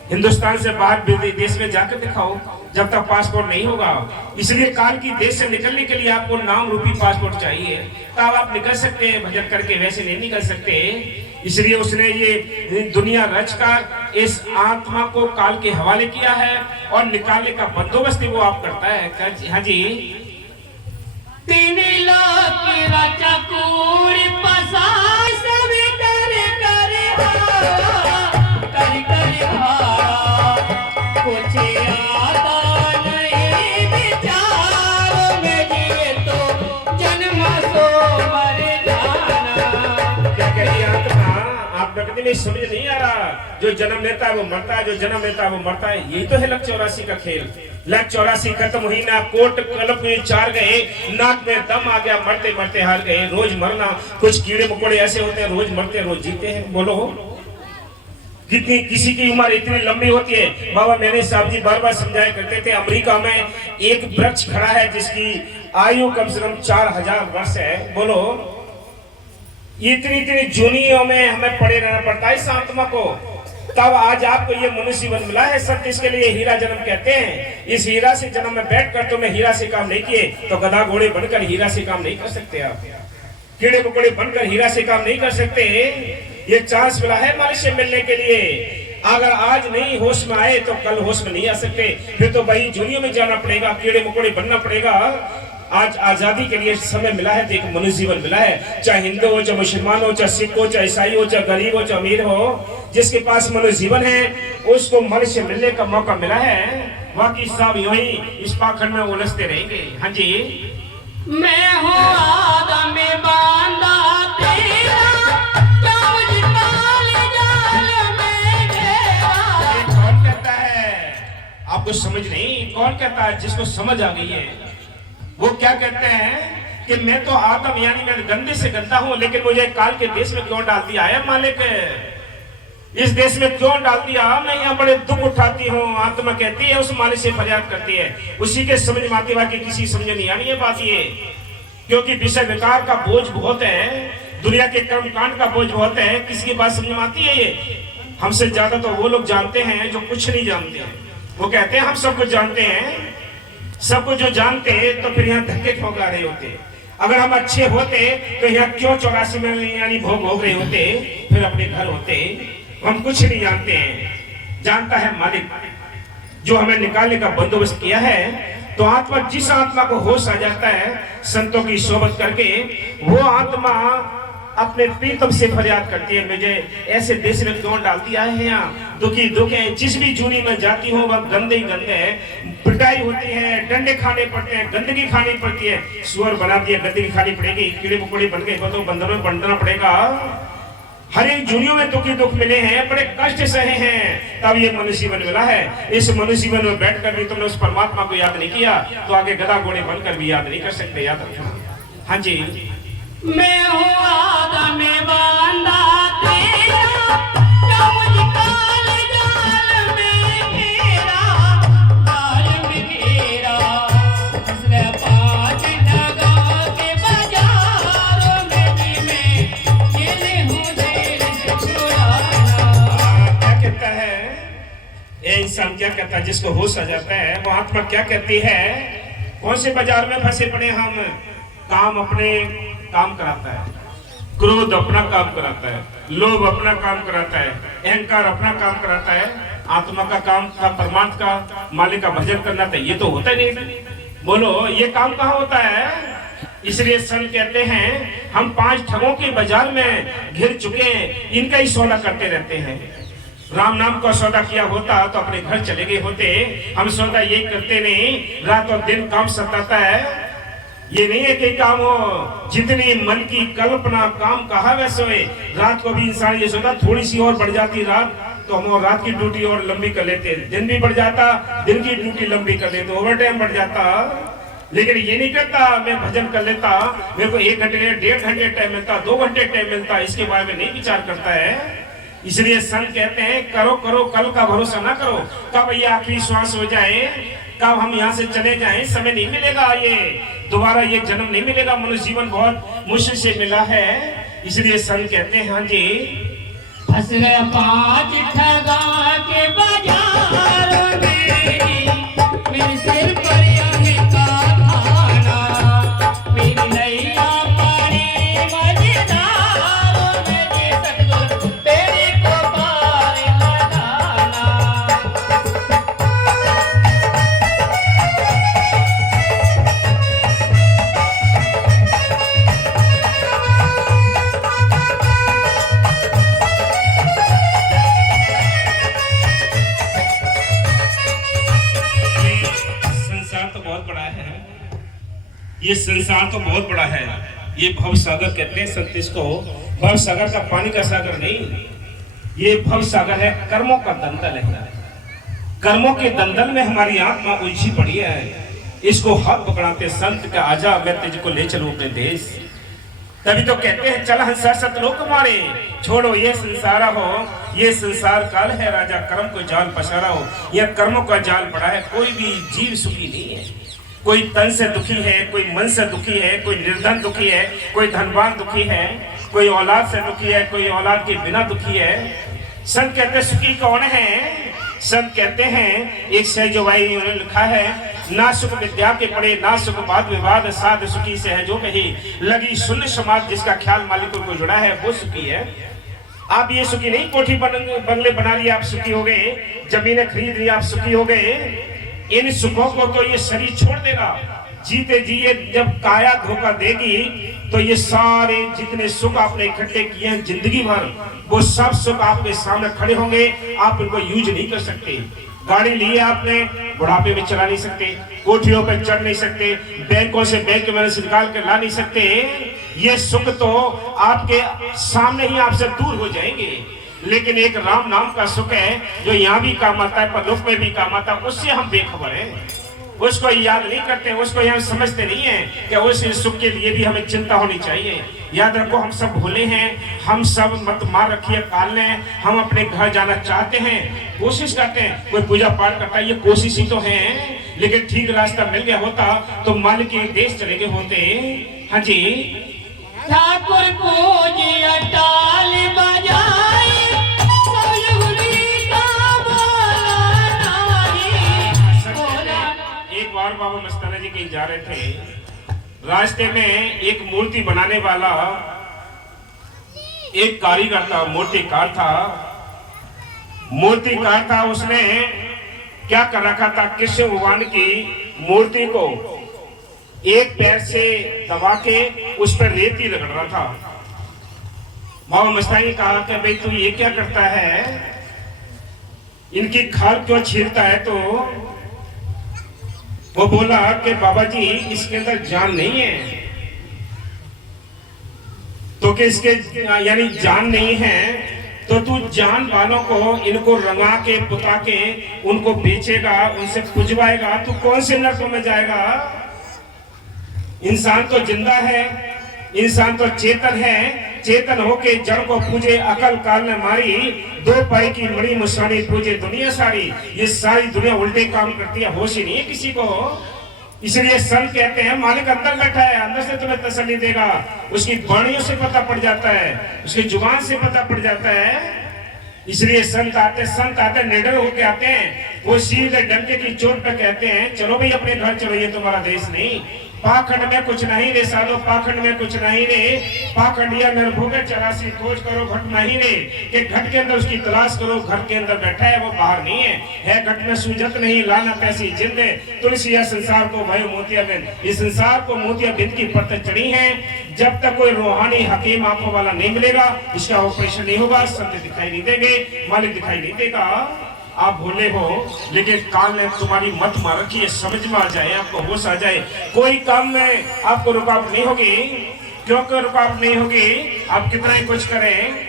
हिंदुस्तान से बाहर देश में जाकर दिखाओ, जब तक पासपोर्ट नहीं होगा। इसलिए काल की देश से निकलने के लिए आपको नाम रूपी पासपोर्ट चाहिए, तब आप निकल सकते हैं भजन करके, वैसे नहीं निकल सकते। इसलिए उसने ये दुनिया रचकर इस आत्मा को काल के हवाले किया है और निकालने का बंदोबस्त वो आप करता है। हाँ जी। 3 लाख राजा कूड़ पसार सभी कुछ आता नहीं विचार में, जिए तो जन्म सो मर जाना। क्या कह रही आत्मा? आप प्रकृति में समझ नहीं आ रहा। जो जन्म लेता है वो मरता है, जो जन्म लेता है वो मरता है। यही तो है लक 84 का खेल। लक 84 खत्म हुई ना, कोट कलप में 4 गए, नाक में दम आ गया, मरते मरते हार गए। रोज मरना। कुछ कीड़े मकोड़े ऐसे होते हैं, रोज मरते रोज जीते हैं। बोलो कितनी किसी की उम्र इतनी लंबी होती है। बाबा मैंने साहब जी बार समझाया करते थे, अमेरिका में एक वृक्ष खड़ा है जिसकी आयु कम से कम 4000 वर्ष है। बोलो इतनी जूनियों में हमें पड़े रहना पड़ता है इस आत्मा को। तब आज आपको ये मनुष्य जीवन मिला है। संत इसके लिए हीरा जन्म कहते हैं। इस हीरा से जन्म में बैठकर तुमने हीरा से काम नहीं किए तो गधा घोड़े बनकर हीरा से काम नहीं कर सकते। आप कीड़े मकोड़े बनकर हीरा से काम नहीं कर सकते। ये चांस मिला है मनुष्य मिलने के लिए। अगर आज नहीं होश में आए तो कल होश में नहीं आ सकते। फिर तो वही जूनियों में जाना पड़ेगा, कीड़े मकोड़े बनना पड़ेगा। आज आजादी के लिए समय मिला है तो एक मनुष्य जीवन मिला है। चाहे हिंदू हो, चाहे मुसलमान हो, चाहे सिख हो, चाहे ईसाई हो, चाहे गरीब हो, चाहे अमीर हो, जिसके पास मनुष्य जीवन है उसको मनुष्य मिलने का मौका मिला है। बाकी सब यूं ही इस पाखंड में उलझते रहेंगे। हाँ जी। मैं हूँ आदम में बांधा तेरा, क्या मुझे काले जाल में घेरा। कौन कहता है? आपको समझ नहीं? कौन कहता है? जिसको समझ आ गई है वो क्या कहते हैं कि मैं तो आदम यानी मैं गंदे से गंदा हूं, लेकिन मुझे काल के देश में क्यों डाल दिया है मालिक? इस देश में क्यों डाल दिया? मैं यहाँ बड़े दुख उठाती हूँ। आत्मा कहती है, उस मालिक से फरियाद करती है। उसी के समझ में आती है कि किसी समझ नहीं आनी है बात ये, क्योंकि विषय विकार का बोझ बहुत है, दुनिया के कर्म कांड का बोझ बहुत है। किसी की बात समझ में आती है? ये हमसे ज्यादा तो वो लोग जानते हैं जो कुछ नहीं जानते हैं। वो कहते हैं हम सब कुछ जानते हैं। सब कुछ जो जानते तो फिर यहाँ धक्के ठोका रहे होते। अगर हम अच्छे होते तो यहाँ क्यों 84 में यानी भोग रहे होते, फिर अपने घर होते। हम कुछ नहीं जानते हैं, जानता है मालिक जो हमें निकालने का बंदोबस्त किया है। तो आत्मा, जिस आत्मा को होश आ जाता है संतों की सोबत करके, वो आत्मा अपने प्रीतम से फरियाद करती है, मुझे ऐसे देश में क्यों डाल दिया है? यहाँ दुखी दुख है। जिस भी जूनी में जाती हूँ वह गंदे ही गंदे है। पिटाई होती है, डंडे खाने पड़ते हैं, गंदगी खानी पड़ती है। सुअर बना दिया, गंदगी खानी पड़ेगी। कीड़े मकोड़े बन गए तो बंदरों में बंटना पड़ेगा। हर एक जूनियों में दुखी दुख मिले हैं, बड़े कष्ट सहे हैं, तब ये मनुष्य जीवन मिला है। इस मनुष्य जीवन में बैठकर भी तुमने उस परमात्मा को याद नहीं किया तो आगे गधा घोड़े बनकर भी याद नहीं कर सकते। याद रखना। हाँ जी। मैं हूँ आदम में बांधा तेरा, क्या मुझे काले जाल में घेरा। जाल में घेरा उसने 5 लगा के बाजारों में जी में ये नहीं हूँ जेल से छुड़ाना। क्या कहता है? ये इंसान क्या क्या कहता है, जिसको होश आ जाता है वो आत्मा क्या कहती है, कौन से बाजार में फंसे पड़े हम। काम अपने काम कराता है, क्रोध अपना काम कराता है, लोभ अपना काम कराता है, अहंकार अपना काम कराता है। आत्मा का काम था परमात्मा का, मालिक का भजन करना था, ये तो होता ही नहीं। बोलो ये काम कहाँ होता है। इसलिए संत कहते हैं हम 5 ठगों के बाजार में घिर चुके हैं, इनका ही सौदा करते रहते हैं। राम नाम का सौदा किया होता तो अपने घर चले गए होते। हम सौदा यही करते नहीं, रात और दिन काम सताता है। ये नहीं है कि काम हो, जितनी मन की कल्पना काम कहा वैसे हुए। रात को भी इंसान ये सोचता थोड़ी सी और बढ़ जाती रात तो हम रात की ड्यूटी और लंबी कर लेते, दिन भी बढ़ जाता, दिन की ड्यूटी लंबी कर लेते, ओवर टाइम बढ़ जाता। लेकिन ये नहीं करता मैं भजन कर लेता, मेरे को 1 घंटे 1.5 घंटे टाइम मिलता, 2 घंटे टाइम मिलता, इसके बारे में नहीं विचार करता है। इसलिए संत कहते हैं करो करो कल का भरोसा ना करो, कब ये आखिरी श्वास हो जाए, कब हम यहाँ से चले जाएं, समय नहीं मिलेगा, ये दोबारा ये जन्म नहीं मिलेगा। मनुष्य जीवन बहुत मुश्किल से मिला है। इसलिए संत कहते हैं हाँ जी, फंस गया 5 ठगा के बाजार में, मेरे सिर पर यहीं का थाना, मेरी नैया पानी मजेदार, मेरे सतगुरु तेरे को पार लगाना। ये संसार तो बहुत बड़ा है। ये भव सागर कहते हैं संत इसको। भव सागर का पानी का सागर नहीं, ये भव सागर है, कर्मों का दंदल है। कर्मों के दंदल में हमारी आत्मा उलझी पड़ी है। इसको हाथ पकड़ाते संत का, आजा मैं तुझको ले चलूं अपने देश। तभी तो कहते हैं चल हंसा सतलोक मारे, छोड़ो ये संसार हो, ये संसार काल है, राजा कर्म को जाल पसारा हो। यह कर्मों का जाल पड़ा है, कोई भी जीव सुखी नहीं है। कोई तन से दुखी है, कोई मन से दुखी है, कोई निर्धन दुखी है, कोई धनवान दुखी है, कोई औलाद से दुखी है, कोई औलाद के बिना दुखी है। संत कहते सुखी कौन है। संत कहते हैं एक सहजवाई उन्होंने लिखा है, ना सुख विद्या के पड़े, ना सुख वाद विवाद, साध सुखी से है जो कही, लगी शून्य समाज, जिसका ख्याल मालिकों को जुड़ा है वो सुखी है। आप ये सुखी नहीं, कोठी बंगले बना लिए आप सुखी हो गए, जमीनें खरीद ली आप सुखी हो गए। इन सुखों को तो ये शरीर छोड़ देगा। जीते जी जब काया धोखा देगी तो ये सारे जितने सुख आपने इकट्ठे किए हैं जिंदगी भर, वो सब सुख आपके सामने खड़े होंगे, आप इनको यूज नहीं कर सकते। गाड़ी ली है आपने, बुढ़ापे में चला नहीं सकते, कोठियों पे चढ़ नहीं सकते, बैंकों से बैंक में से निकाल कर ला नहीं सकते। ये सुख तो आपके सामने ही आपसे दूर हो जाएंगे। लेकिन एक राम नाम का सुख है जो यहाँ भी काम आता है, परलोक में भी काम आता है, उससे हम बेखबर हैं। उसको याद नहीं करते, उसको हम समझते नहीं है कि उस सुख के लिए भी हमें चिंता होनी चाहिए। याद रखो हम सब भोले हैं, हम सब मत मार रखिए काल ने, हम अपने घर जाना चाहते हैं, कोशिश करते हैं। कोई पूजा पाठ करता है, ये कोशिश ही तो है, लेकिन ठीक रास्ता मिल गया होता तो मालिक के देश चले गए होते। हाँ जी, ठाकुर पूजी अटाल बजाई, एक बार बाबा मस्ताना जी कहीं जा रहे थे, रास्ते में एक मूर्ति बनाने वाला एक कारीगर था, मूर्तिकार था। उसने क्या कर रखा था, कृष्ण भगवान की मूर्ति को एक पैर से दबा के उस पर रेती रगड़ रहा था। बाबा मस्तानी कहा कि भाई तू ये क्या करता है, इनकी खाल क्यों छीलता है। तो वो बोला कि बाबा जी इसके अंदर जान नहीं है। तो कि इसके यानी जान नहीं है तो तू जान वालों को इनको रंगा के पुता के उनको बेचेगा, उनसे पुजवाएगा, तू कौन से नरकों में जाएगा। इंसान तो जिंदा है, इंसान तो चेतन है, चेतन होके जड़ को पूजे, अकल काल ने मारी, 2 पाई की मणि मुसानी पूजे दुनिया सारी। ये सारी दुनिया उल्टे काम करती है, होश ही नहीं है किसी को। इसलिए संत कहते हैं मालिक अंदर बैठा है, अंदर से तुम्हें तसल्ली देगा। उसकी वाणियों से पता पड़ जाता है, उसकी जुबान से पता पड़ जाता है। इसलिए संत आते निडर होके आते हैं, वो सीधे डंके की चोट पे कहते हैं चलो भाई अपने घर चलो, ये तुम्हारा देश नहीं। पाखंड में कुछ नहीं रे सालो, पाखंड में कुछ नहीं रे, पाखंडिया नरभोगे 84 खोज करो घट नहीं रे, कि घट के अंदर उसकी तलाश करो, घर के अंदर बैठा है वो बाहर नहीं है घट में सूझत नहीं लानत ऐसी जिंद है, तुलसी या संसार को भयो मोतिया बिंद, इस संसार को मोतिया बिंद की परत चढ़ी है। जब तक कोई रूहानी हकीम आंखों वाला नहीं मिलेगा इसका ऑपरेशन नहीं होगा, संत दिखाई नहीं देंगे, मालिक दिखाई नहीं देगा। आप भोले हो लेकिन कान में तुम्हारी मत मार रखी है, समझ में आ जाए, आपको होश आ जाए, कोई काम में आपको रुकावट नहीं होगी। क्योंकि रुकावट नहीं होगी, आप कितना ही कुछ करें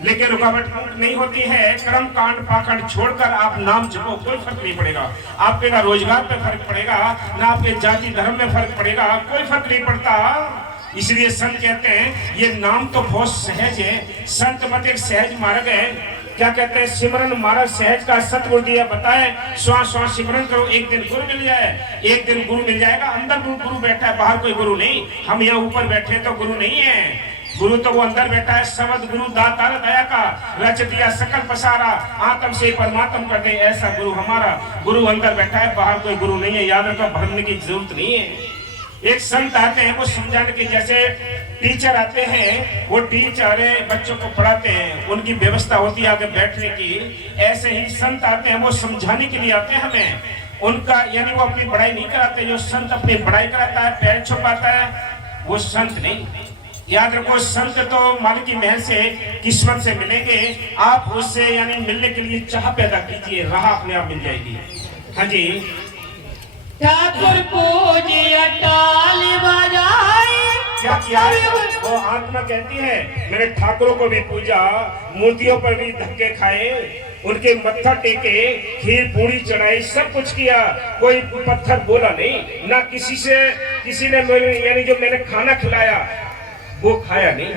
लेकिन रुकावट नहीं होती है। कर्म कांड पाखंड छोड़कर आप नाम जपो, कोई फर्क नहीं पड़ेगा। आपके ना रोजगार पे फर्क पड़ेगा, ना आपके जाति धर्म में फर्क पड़ेगा, कोई फर्क नहीं पड़ता। इसलिए संत कहते हैं ये नाम तो बहुत सहज है, संत मत एक सहज मार्ग है। क्या कहते हैं, सिमरन मार्ग सहज का सतगुरु दिया बताए, श्वास श्वास सिमरन करो, एक दिन गुरु मिल जाए, एक दिन गुरु मिल जाएगा। अंदर गुरु बैठा है, बाहर कोई गुरु नहीं। हम यहाँ ऊपर बैठे तो गुरु नहीं है, गुरु तो वो अंदर बैठा है। समद गुरु दाता दया का, रच दिया सकल पसारा, आत्म से परमात्म कर दे ऐसा गुरु हमारा। गुरु अंदर बैठा है, बाहर कोई गुरु नहीं है। याद रखो, भरने की जरूरत नहीं है। एक संत आते हैं वो समझाने के, जैसे टीचर आते हैं वो टीचर बच्चों को पढ़ाते हैं, उनकी व्यवस्था होती है आगे बैठने की, ऐसे ही संत आते हैं वो समझाने के लिए आते हैं हमें। उनका यानी वो अपनी बड़ाई नहीं कराते, जो संत अपनी बड़ाई कराता है, पैर छुपाता है, वो संत नहीं। याद रखो, संत तो मालिक की महल से किस्मत से मिलेंगे, आप उससे यानी मिलने के लिए चाह पैदा कीजिए, राह अपने आप मिल जाएगी। हाँ जी, ठाकुर पूजिया ताल बजाए। क्या किया? वो आत्मा कहती है मैंने ठाकुरों को भी पूजा, मूर्तियों पर भी धक्के खाए, उनके मत्था टेके, खीर पूरी चढ़ाई, सब कुछ किया, कोई पत्थर बोला नहीं, ना किसी ने यानी जो मैंने खाना खिलाया वो खाया नहीं।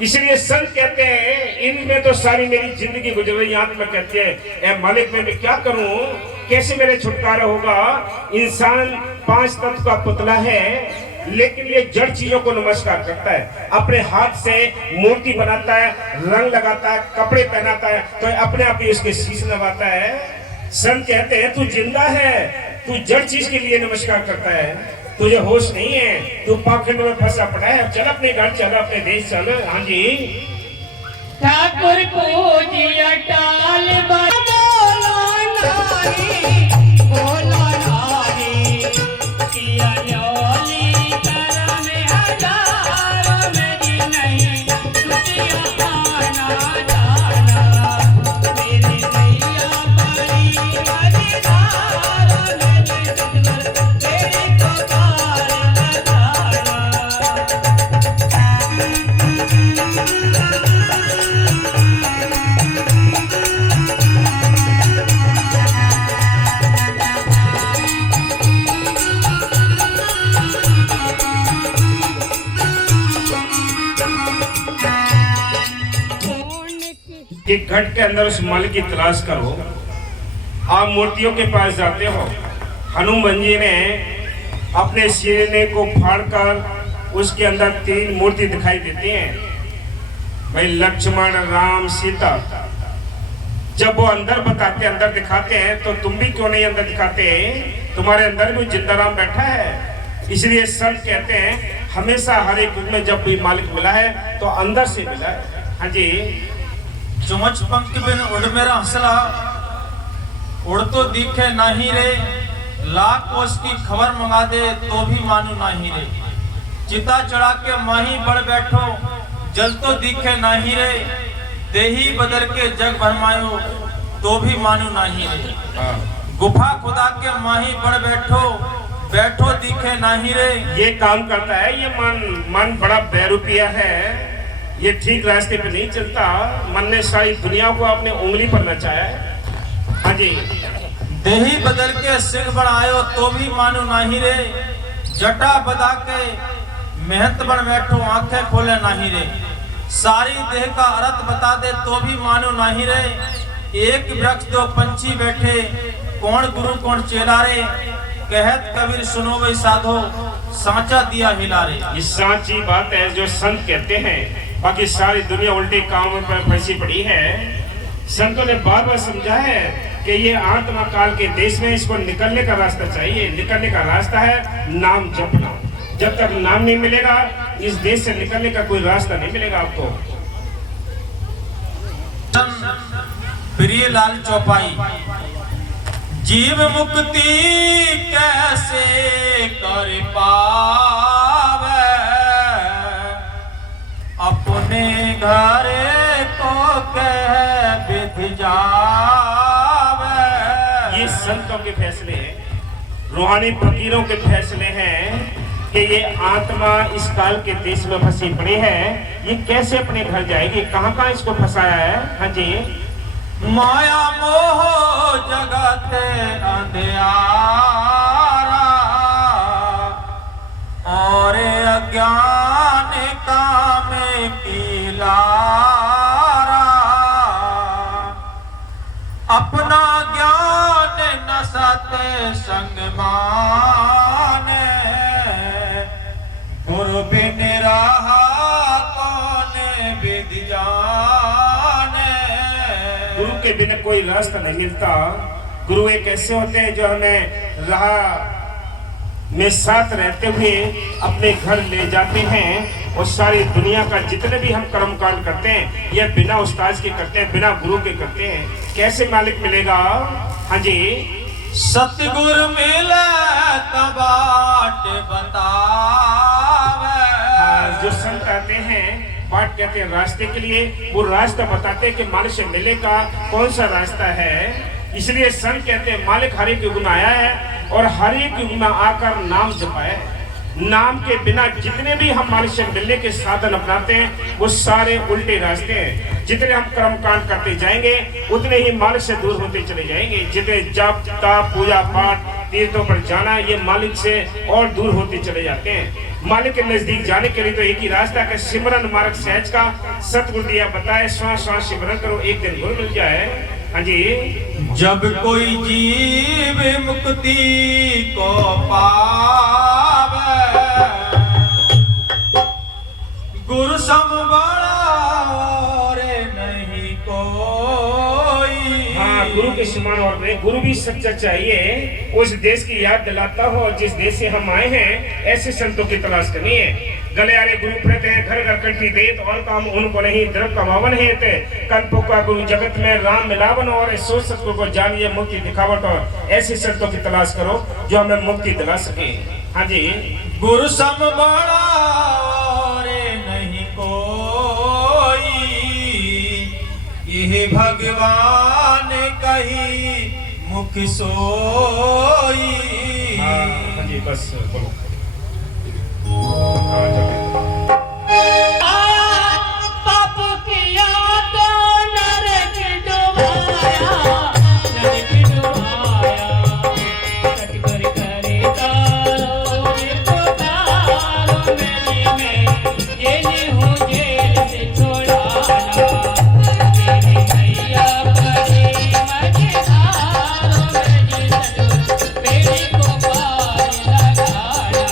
इसलिए संत कहते हैं इनमें तो सारी मेरी जिंदगी गुजर रही। आत्मा कहते हैं ए मालिक मैं क्या करूं, कैसे मेरे छुटकारा होगा। इंसान 5 तत्व का पुतला है, लेकिन ये जड़ चीजों को नमस्कार करता है, अपने हाथ से मूर्ति बनाता है, रंग लगाता है, कपड़े पहनाता है, तो अपने आप ही उसके शीश नवाता है। संत कहते हैं तू जिंदा है, तू जड़ चीज के लिए नमस्कार करता है, तुझे होश नहीं है, तू पाखंड में फंसा पड़ा है। चल अपने घर चल, अपने देश चल। हाँ जी, ठाकुर पूजिया टाल बोलो नारी, बोलो नारी, किया योली तरह में हजारों में जी नहीं, छुट्टियां आना जाना, मेरी नैया बड़ी हरिदारों में जी सतगुर तेरी पुकार लगाना। कि घट के अंदर उस मल की तलाश करो। आप मूर्तियों के पास जाते हो, हनुमान जी ने अपने सीने को फाड़कर उसके अंदर 3 मूर्ति दिखाई देती हैं, भाई लक्ष्मण राम सीता। जब वो अंदर बताते, अंदर दिखाते हैं, तो तुम भी क्यों नहीं अंदर दिखाते, तुम्हारे अंदर भी जिंदा राम बैठा है। इसलिए संत कहते हैं हमेशा हर एक युग में जब भी मालिक मिला है तो अंदर से मिला है। हाँ जी, चुमच पंख बिन उड़ मेरा हंसला, उड़ तो दिखे नहीं रे, लाख कोस की खबर मंगा दे तो भी मानू नहीं रे, चिता चढ़ा के माही बढ़ बैठो जल तो दिखे नहीं रे, देही बदल के जग भरमायो तो भी मानू नहीं रे, गुफा खुदा के माही बढ़ बैठो दिखे नहीं रे। ये काम करता है, ये मन बड़ा बेरुपया है, ये ठीक रास्ते पे नहीं चलता। मन ने सारी दुनिया को अपने उंगली पर नचाया है। हाँ जी, देही बदल के सिर बढ़ायो तो भी मानू नहीं रे, जटा बदा के मेहनत बन बैठो आंखें खोले नहीं रे, सारी देह का अर्थ बता दे तो भी मानू नहीं रे, एक वृक्ष 2 पंछी बैठे कौन गुरु कौन चेला रे, कहत कबीर सुनो वे साधो सांचा दिया हिला रे। ये सांची बात है जो संत कहते हैं, बाकी सारी दुनिया उल्टे कामों पर फंसी पड़ी है। संतों ने बार बार समझा है कि ये आत्मा काल के देश में इसको निकलने का रास्ता चाहिए। निकलने का रास्ता है नाम जपना। जब तक नाम नहीं मिलेगा इस देश से निकलने का कोई रास्ता नहीं मिलेगा आपको। प्रियलाल चौपाई, जीव मुक्ति कैसे कर पावे, अपने घर को कह विधि जावे। ये संतों के फैसले हैं, रूहानी फकीरों के फैसले हैं कि ये आत्मा इस काल के देश में फंसी पड़ी है, ये कैसे अपने घर जाएगी, कहाँ कहाँ इसको फंसाया है। हाँ जी, माया मोह जगत अंधियारा और अज्ञान काम की लारा, अपना ज्ञान न सत्य संग माने, गुरु बिन रहा कौन विधि जाने। गुरु के बिना कोई रास्ता नहीं मिलता। गुरु एक ऐसे होते हैं जो हमें राह में साथ रहते हुए अपने घर ले जाते हैं, और सारी दुनिया का जितने भी हम कर्मकांड करते हैं ये बिना उस्ताद के करते हैं, बिना गुरु के करते हैं। कैसे मालिक मिलेगा। हाँ जी, सतगुरु मिले तो बाट बतावे। जो संत आते हैं बाट कहते हैं रास्ते के लिए, वो रास्ता बताते हैं कि मालिक से मिले का कौन सा रास्ता है। इसलिए संत कहते हैं मालिक हर एक युग में आया है और हर एक युग में आकर नाम जपाया है। नाम के बिना जितने भी हम मालिक से मिलने के साधन अपनाते हैं वो सारे उल्टे रास्ते हैं। जितने हम कर्मकांड करते जाएंगे उतने ही मालिक से दूर होते चले जाएंगे। जितने जप तप पूजा पाठ तीर्थों पर जाना ये मालिक से और दूर होते चले जाते हैं। मालिक के नजदीक जाने के लिए तो एक ही रास्ता है, सिमरन मार्ग सहज का सतगुरु दिया बताए, श्वास श्वास सिमरन करो, एक दिन गुरु मिल जाए। हाँ जी, जब कोई जीव मुक्ति को पावे, गुरु सम बड़ा और नहीं कोई। हाँ, गुरु के समान और नहीं। गुरु भी सच्चा चाहिए, उस देश की याद दिलाता हो और जिस देश से हम आए हैं ऐसे संतों की तलाश करनी है। गलियारे गुरु प्रति हैं, घर घर कंठी देत, और काम उनको नहीं द्रव कमावन है। कल पुका गुरु जगत में राम मिलावन, और सोच सत्य को जानिए मुक्ति दिखावट, और ऐसे संतों की तलाश करो जो हमें मुक्ति दिला सके। हाँ जी, गुरु सम बड़ा और नहीं कोई, यह भगवान कही मुख सोई। हाँ जी, बस बोलो। पाप किया तो नरक डुबाया, नरक डुबाया, सतगुर करे तारो ने पुकारो, मेले में जेल हूँ जेल से छोड़ाना, मेरी मैया बड़ी मझधारो, मेरी सतगुर बेड़ी को पार लगाना।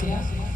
से